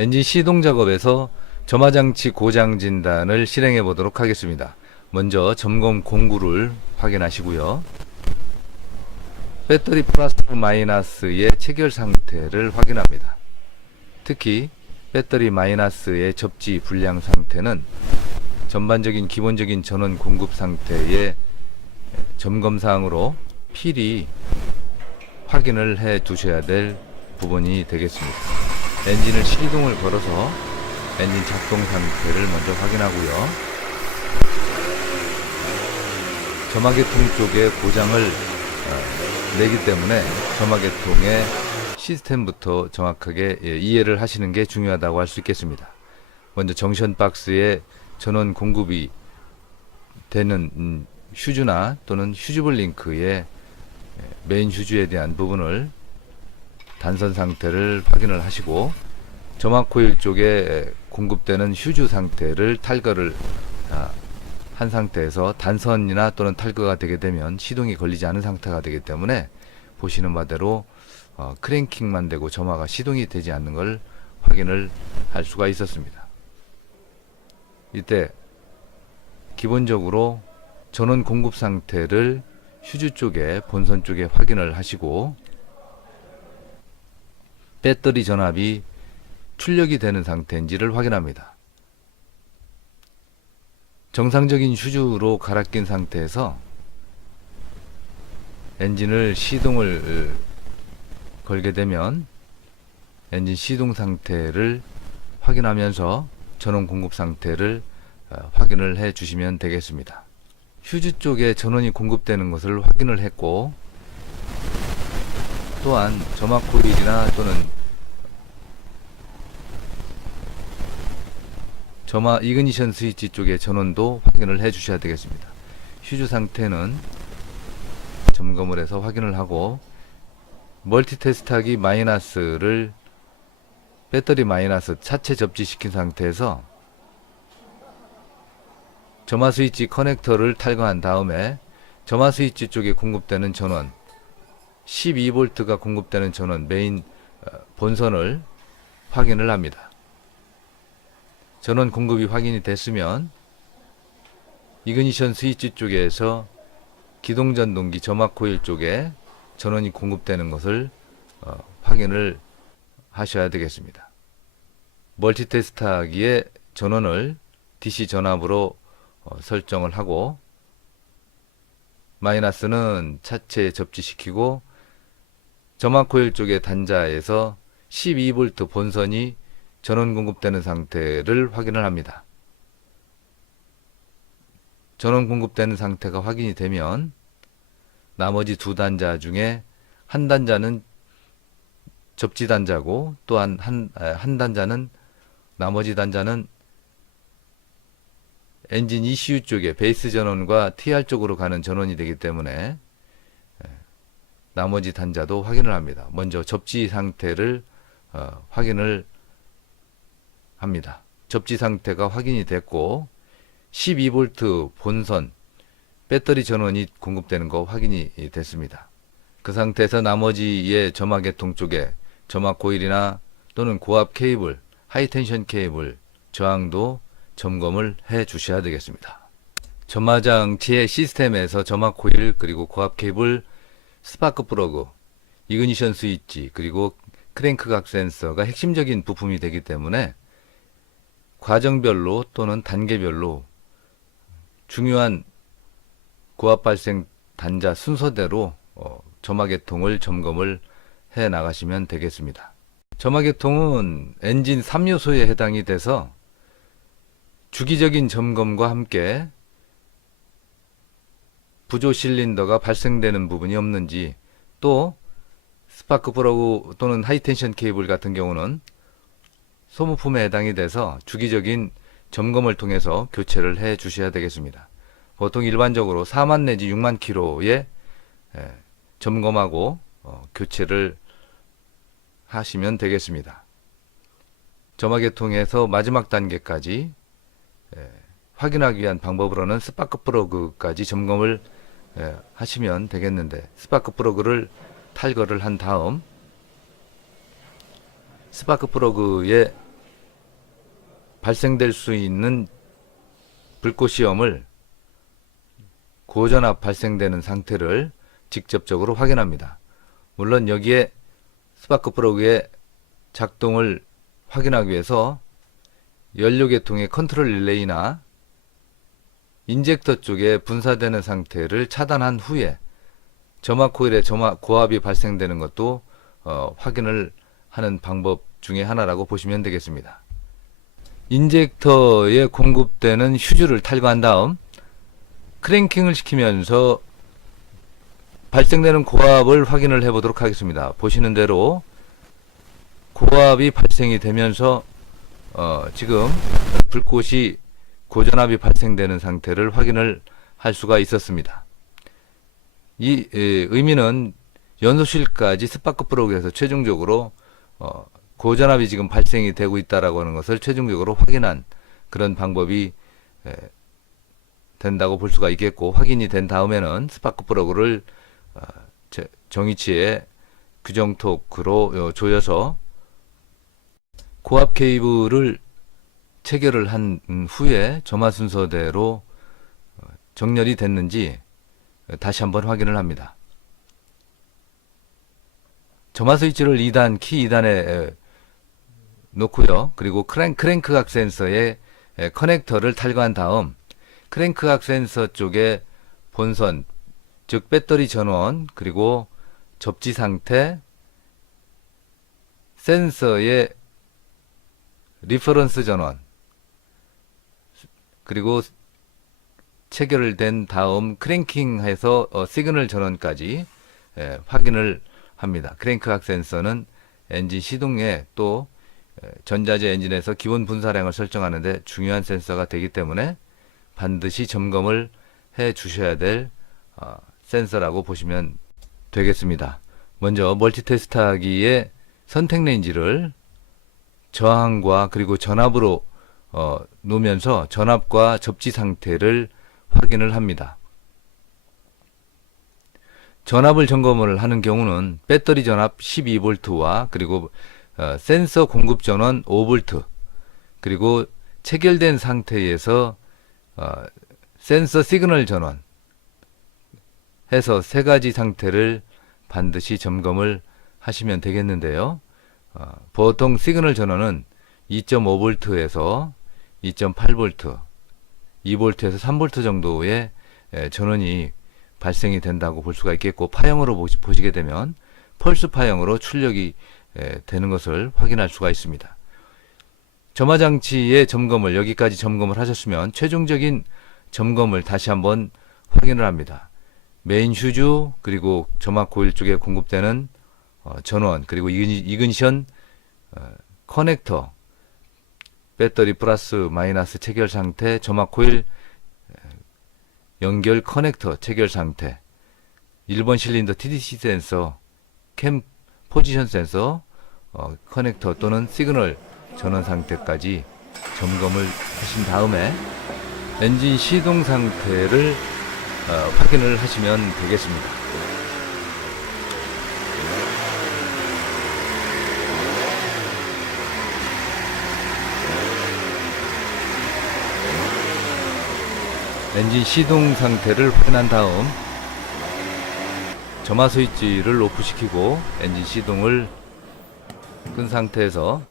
엔진 시동 작업에서 점화장치 고장 진단을 실행해 보도록 하겠습니다. 먼저 점검 공구를 확인하시고요. 배터리 플러스 마이너스의 체결 상태를 확인합니다. 특히 배터리 마이너스의 접지 불량 상태는 전반적인 기본적인 전원 공급 상태의 점검사항으로 필히 확인을 해 두셔야 될 부분이 되겠습니다. 엔진을 시동을 걸어서 엔진 작동 상태를 먼저 확인하고요. 점화계통 쪽에 고장을 내기 때문에 점화계통의 시스템부터 정확하게 이해를 하시는 게 중요하다고 할 수 있겠습니다. 먼저 정션 박스에 전원 공급이 되는 휴즈나 또는 휴즈볼 링크의 메인 휴즈에 대한 부분을 단선 상태를 확인을 하시고, 점화 코일 쪽에 공급되는 휴즈 상태를 탈거를 한 상태에서 단선이나 또는 탈거가 되게 되면 시동이 걸리지 않은 상태가 되기 때문에 보시는 바대로 크랭킹만 되고 점화가 시동이 되지 않는 걸 확인을 할 수가 있었습니다. 이때 기본적으로 전원 공급 상태를 휴즈 쪽에 본선 쪽에 확인을 하시고, 배터리 전압이 출력이 되는 상태인지를 확인합니다. 정상적인 휴즈로 갈아 낀 상태에서 엔진을 시동을 걸게 되면 엔진 시동 상태를 확인하면서 전원 공급 상태를 확인을 해 주시면 되겠습니다. 휴즈 쪽에 전원이 공급되는 것을 확인을 했고, 또한 점화 코일이나 또는 점화 이그니션 스위치 쪽의 전원도 확인을 해 주셔야 되겠습니다. 휴즈 상태는 점검을 해서 확인을 하고, 멀티 테스트하기 마이너스를 배터리 마이너스 차체 접지시킨 상태에서 점화 스위치 커넥터를 탈거한 다음에 점화 스위치 쪽에 공급되는 전원 12V가 공급되는 전원 메인 본선을 확인을 합니다. 전원 공급이 확인이 됐으면 이그니션 스위치 쪽에서 기동전동기 점화 코일 쪽에 전원이 공급되는 것을 확인을 하셔야 되겠습니다. 멀티 테스트하기에 전원을 DC 전압으로 설정을 하고, 마이너스는 차체에 접지시키고 점화 코일 쪽의 단자에서 12V 본선이 전원 공급되는 상태를 확인을 합니다. 전원 공급되는 상태가 확인이 되면 나머지 두 단자 중에 한 단자는 접지 단자고, 또한 한 단자는, 나머지 단자는 엔진 ECU 쪽에 베이스 전원과 TR 쪽으로 가는 전원이 되기 때문에 나머지 단자도 확인을 합니다. 먼저 접지 상태를 확인을 합니다. 접지 상태가 확인이 됐고 12V 본선 배터리 전원이 공급되는 거 확인이 됐습니다. 그 상태에서 나머지의 점화 계통 쪽에 점화 코일이나 또는 고압 케이블, 하이텐션 케이블 저항도 점검을 해 주셔야 되겠습니다. 점화 장치의 시스템에서 점화 코일, 그리고 고압 케이블, 스파크 플러그, 이그니션 스위치, 그리고 크랭크 각 센서가 핵심적인 부품이 되기 때문에 과정별로 또는 단계별로 중요한 고압 발생 단자 순서대로 점화 계통을 점검을 해 나가시면 되겠습니다. 점화 계통은 엔진 3요소에 해당이 돼서 주기적인 점검과 함께 부조 실린더가 발생되는 부분이 없는지, 또 스파크 플러그 또는 하이텐션 케이블 같은 경우는 소모품에 해당이 돼서 주기적인 점검을 통해서 교체를 해 주셔야 되겠습니다. 보통 일반적으로 4만 내지 6만 킬로에 점검하고 교체를 하시면 되겠습니다. 점화 계통에서 마지막 단계까지 확인하기 위한 방법으로는 스파크 플러그까지 점검을 하시면 되겠는데, 스파크 플러그를 탈거를 한 다음 스파크 플러그의 발생될 수 있는 불꽃 시험을 고전압 발생되는 상태를 직접적으로 확인합니다. 물론 여기에 스파크 플러그의 작동을 확인하기 위해서 연료계통의 컨트롤 릴레이나 인젝터 쪽에 분사되는 상태를 차단한 후에 점화 코일에 고압이 발생되는 것도 확인을 하는 방법 중에 하나라고 보시면 되겠습니다. 인젝터에 공급되는 휴즈를 탈거한 다음 크랭킹을 시키면서 발생되는 고압을 확인을 해 보도록 하겠습니다. 보시는 대로 고압이 발생이 되면서 지금 불꽃이 고전압이 발생되는 상태를 확인을 할 수가 있었습니다. 이 의미는 연소실까지 스파크 플러그에서 최종적으로 고전압이 지금 발생이 되고 있다라고 하는 것을 최종적으로 확인한 그런 방법이 된다고 볼 수가 있겠고, 확인이 된 다음에는 스파크 플러그를 정위치에 규정 토크로 조여서 고압 케이블을 체결을 한 후에 점화 순서대로 정렬이 됐는지 다시 한번 확인을 합니다. 점화 스위치를 2단, 키 2단에 놓고요. 그리고 크랭크각 센서의 커넥터를 탈거한 다음 크랭크각 센서 쪽에 본선, 즉 배터리 전원, 그리고 접지 상태, 센서의 리퍼런스 전원, 그리고 체결을 된 다음 크랭킹해서 시그널 전원까지 확인을 합니다. 크랭크각 센서는 엔진 시동에 또 전자제 엔진에서 기본 분사량을 설정하는데 중요한 센서가 되기 때문에 반드시 점검을 해 주셔야 될 센서라고 보시면 되겠습니다. 먼저 멀티테스트하기에 선택 레인지를 저항과 그리고 전압으로 놓으면서 전압과 접지 상태를 확인을 합니다. 전압을 점검을 하는 경우는 배터리 전압 12V와 그리고 센서 공급 전원 5V, 그리고 체결된 상태에서 센서 시그널 전원 해서 세 가지 상태를 반드시 점검을 하시면 되겠는데요. 보통 시그널 전원은 2.5V에서 2.8V, 2V에서 3V 정도의 전원이 발생이 된다고 볼 수가 있겠고, 파형으로 보시게 되면 펄스 파형으로 출력이 되는 것을 확인할 수가 있습니다. 점화장치의 점검을 여기까지 점검을 하셨으면 최종적인 점검을 다시 한번 확인을 합니다. 메인 휴즈, 그리고 점화 코일 쪽에 공급되는 전원, 그리고 이그니션 커넥터, 배터리 플러스 마이너스 체결 상태, 점화 코일 연결 커넥터 체결 상태, 1번 실린더 TDC 센서, 캠 포지션 센서 커넥터 또는 시그널 전원 상태까지 점검을 하신 다음에 엔진 시동 상태를 확인을 하시면 되겠습니다. 엔진 시동 상태를 확인한 다음 점화 스위치를 오프시키고 엔진 시동을 끈 상태에서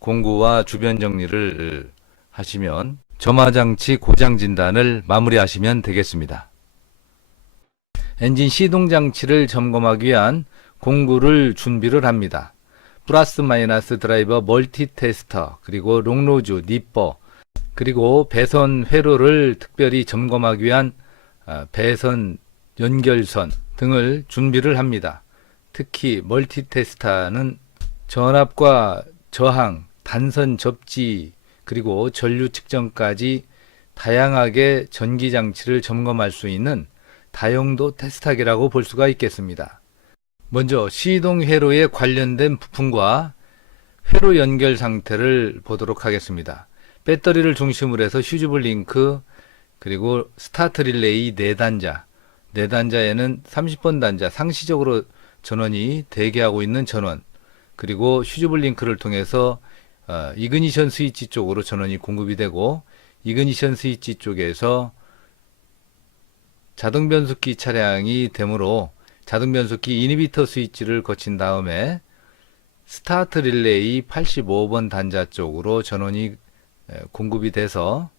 공구와 주변 정리를 하시면 점화장치 고장 진단을 마무리하시면 되겠습니다. 엔진 시동 장치를 점검하기 위한 공구를 준비를 합니다. 플러스 마이너스 드라이버 멀티 테스터, 그리고 롱로즈, 니퍼, 그리고 배선 회로를 특별히 점검하기 위한 배선 연결선 등을 준비를 합니다. 특히 멀티 테스터는 전압과 저항, 단선 접지, 그리고 전류 측정까지 다양하게 전기 장치를 점검할 수 있는 다용도 테스터기라고 볼 수가 있겠습니다. 먼저 시동 회로에 관련된 부품과 회로 연결 상태를 보도록 하겠습니다. 배터리를 중심으로 해서 휴즈블 링크, 그리고 스타트 릴레이 4단자, 4단자에는 30번 단자, 상시적으로 전원이 대기하고 있는 전원, 그리고 휴즈블 링크를 통해서 이그니션 스위치 쪽으로 전원이 공급이 되고, 이그니션 스위치 쪽에서 자동 변속기 차량이 되므로 자동 변속기 이니비터 스위치를 거친 다음에 스타트 릴레이 85번 단자 쪽으로 전원이 공급이 돼서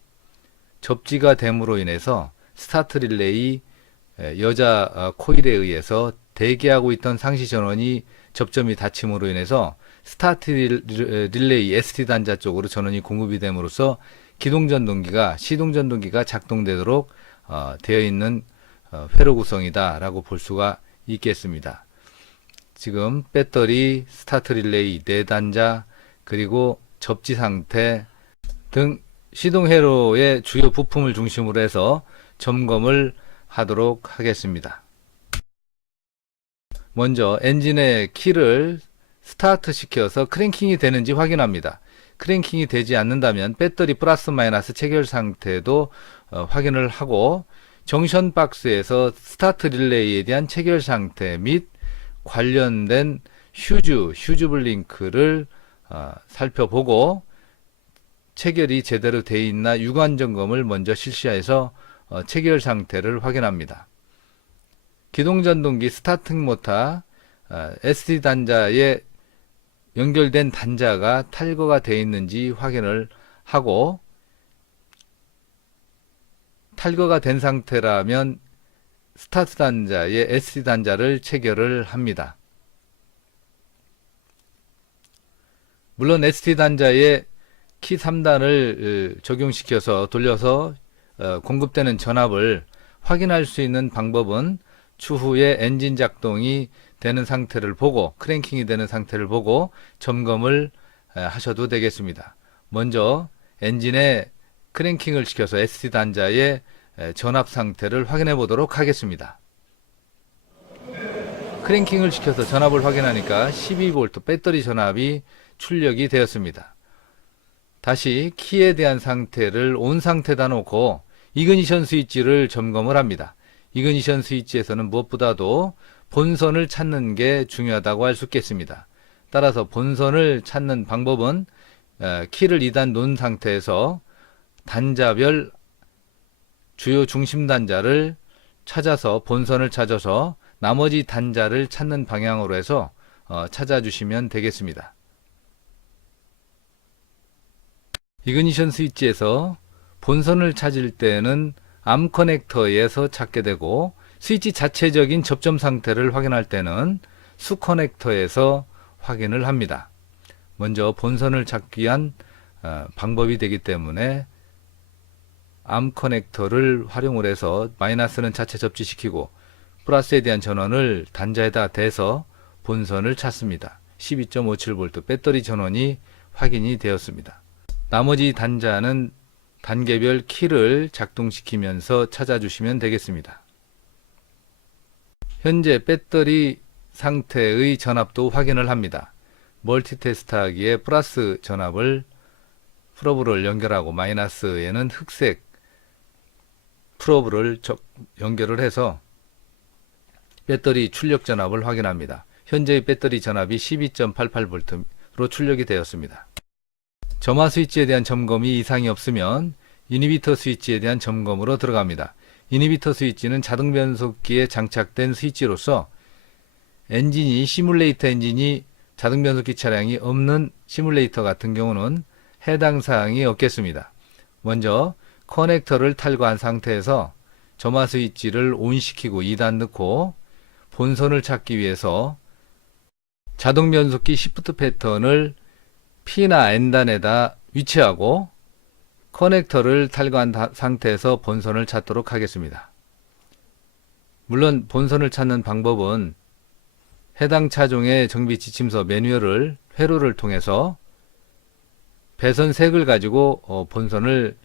접지가 됨으로 인해서 스타트 릴레이 여자 코일에 의해서 대기하고 있던 상시 전원이 접점이 닫힘으로 인해서 스타트 릴레이 ST 단자 쪽으로 전원이 공급이 됨으로써 기동전동기가 시동전동기가 작동되도록 되어 있는 회로 구성이다 라고 볼 수가 있겠습니다. 지금 배터리, 스타트 릴레이 4단자, 그리고 접지 상태 등 시동 회로의 주요 부품을 중심으로 해서 점검을 하도록 하겠습니다. 먼저 엔진의 키를 스타트 시켜서 크랭킹이 되는지 확인합니다. 크랭킹이 되지 않는다면 배터리 플러스 마이너스 체결 상태도 확인을 하고, 정션 박스에서 스타트 릴레이에 대한 체결 상태 및 관련된 휴즈 블링크를 살펴보고 체결이 제대로 되어 있나 유관 점검을 먼저 실시해서 체결 상태를 확인합니다. 기동전동기 스타팅 모터 SD 단자에 연결된 단자가 탈거가 되어 있는지 확인을 하고, 탈거가 된 상태라면 스타트 단자에 SD 단자를 체결을 합니다. 물론 SD 단자에 키 3단을 적용시켜서 돌려서 공급되는 전압을 확인할 수 있는 방법은 추후에 엔진 작동이 되는 상태를 보고, 크랭킹이 되는 상태를 보고 점검을 하셔도 되겠습니다. 먼저 엔진에 크랭킹을 시켜서 SD 단자의 전압 상태를 확인해 보도록 하겠습니다. 크랭킹을 시켜서 전압을 확인하니까 12V 배터리 전압이 출력이 되었습니다. 다시 키에 대한 상태를 온 상태다 놓고 이그니션 스위치를 점검을 합니다. 이그니션 스위치에서는 무엇보다도 본선을 찾는 게 중요하다고 할 수 있겠습니다. 따라서 본선을 찾는 방법은 키를 2단 놓은 상태에서 단자별 주요 중심 단자를 찾아서 본선을 찾아서 나머지 단자를 찾는 방향으로 해서 찾아주시면 되겠습니다. 이그니션 스위치에서 본선을 찾을 때는 암 커넥터에서 찾게 되고, 스위치 자체적인 접점 상태를 확인할 때는 수 커넥터에서 확인을 합니다. 먼저 본선을 찾기 위한 방법이 되기 때문에 암 커넥터를 활용을 해서 마이너스는 자체 접지시키고 플러스에 대한 전원을 단자에다 대서 본선을 찾습니다. 12.57V 배터리 전원이 확인이 되었습니다. 나머지 단자는 단계별 키를 작동시키면서 찾아주시면 되겠습니다. 현재 배터리 상태의 전압도 확인을 합니다. 멀티 테스트 하기에 플러스 전압을 프로브를 연결하고 마이너스에는 흑색 프로브를 연결을 해서 배터리 출력 전압을 확인합니다. 현재의 배터리 전압이 12.88V로 출력이 되었습니다. 점화 스위치에 대한 점검이 이상이 없으면 이니비터 스위치에 대한 점검으로 들어갑니다. 이니비터 스위치는 자동 변속기에 장착된 스위치로서 엔진이 시뮬레이터 엔진이 자동 변속기 차량이 없는 시뮬레이터 같은 경우는 해당 사항이 없겠습니다. 먼저 커넥터를 탈거한 상태에서 점화 스위치를 온시키고 2단 넣고 본선을 찾기 위해서 자동 변속기 시프트 패턴을 P나 N단에다 위치하고 커넥터를 탈거한 상태에서 본선을 찾도록 하겠습니다. 물론 본선을 찾는 방법은 해당 차종의 정비 지침서 매뉴얼을 회로를 통해서 배선 색을 가지고 본선을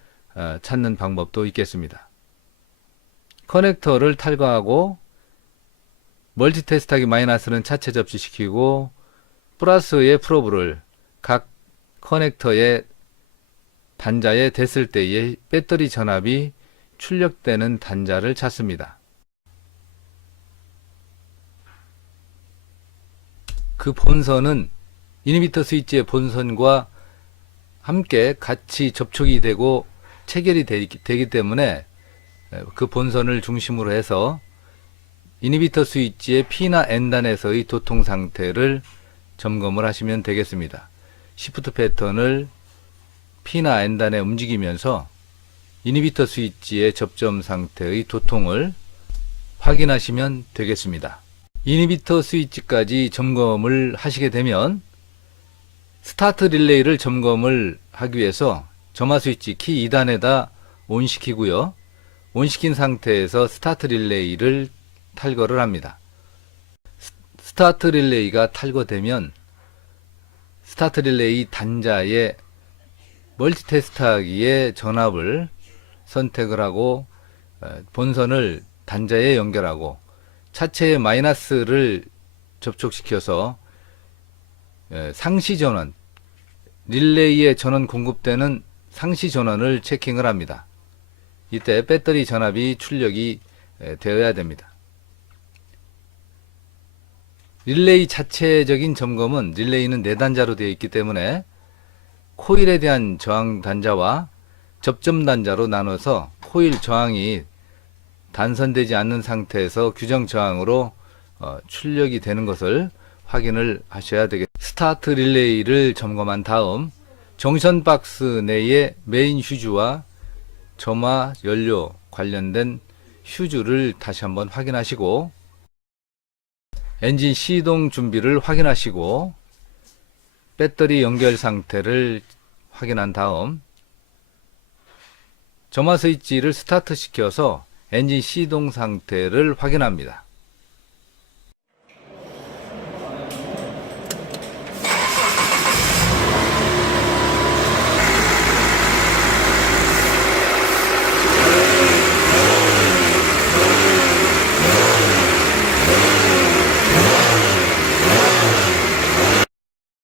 찾는 방법도 있겠습니다. 커넥터를 탈거하고 멀티 테스트하기 마이너스는 차체 접지시키고 플러스의 프로브를 각 커넥터의 단자에 댔을 때의 배터리 전압이 출력되는 단자를 찾습니다. 그 본선은 이니비터 스위치의 본선과 함께 같이 접촉이 되고 체결이 되기 때문에 그 본선을 중심으로 해서 이니비터 스위치의 P나 N단에서의 도통 상태를 점검을 하시면 되겠습니다. 시프트 패턴을 P나 N단에 움직이면서 이니비터 스위치의 접점 상태의 도통을 확인하시면 되겠습니다. 이니비터 스위치까지 점검을 하시게 되면 스타트 릴레이를 점검을 하기 위해서 점화 스위치 키 2단에다 온시키고요. 온시킨 상태에서 스타트 릴레이를 탈거를 합니다. 스타트 릴레이가 탈거되면 스타트 릴레이 단자의 멀티테스트하기에 전압을 선택을 하고 본선을 단자에 연결하고 차체의 마이너스를 접촉시켜서 상시 전원, 릴레이에 전원 공급되는 상시 전원을 체킹을 합니다. 이때 배터리 전압이 출력이 되어야 됩니다. 릴레이 자체적인 점검은 릴레이는 4단자로 되어 있기 때문에 코일에 대한 저항 단자와 접점 단자로 나눠서 코일 저항이 단선되지 않는 상태에서 규정 저항으로 출력이 되는 것을 확인을 하셔야 되겠습니다. 스타트 릴레이를 점검한 다음 정션 박스 내에 메인 휴즈와 점화 연료 관련된 휴즈를 다시 한번 확인하시고 엔진 시동 준비를 확인하시고 배터리 연결 상태를 확인한 다음 점화 스위치를 스타트 시켜서 엔진 시동 상태를 확인합니다.